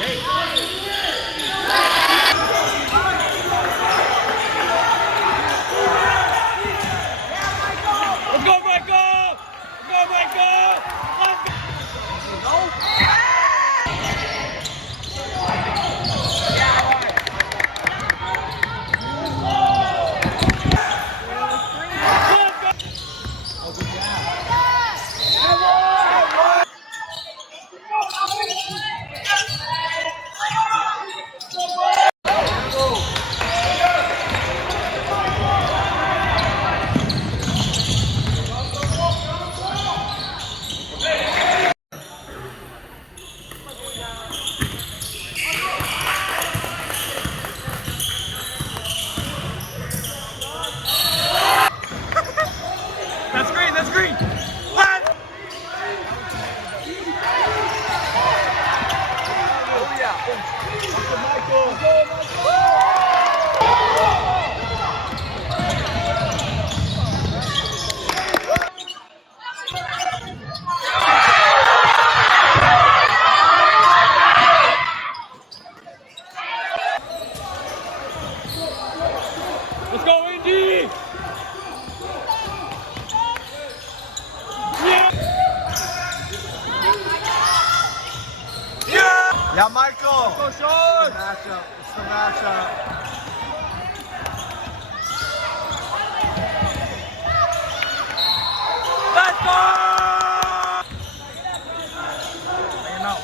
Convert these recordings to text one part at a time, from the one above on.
Let's go, Michael! Let's go, Michael! Let's go! That's green, that's green! What? Oh yeah! Michael! Let's go, Indy! Yeah, Michael! Go, Sean! Matchup. It's the matchup. Let's go!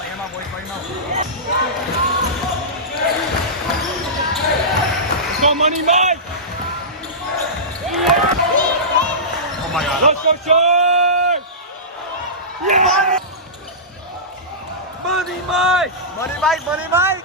Lay him out, boys, lay him out. Let's go, Money Mike! Oh my God. Let's go, Sean! Yeah! Money Mike! Money Mike, Money Mike!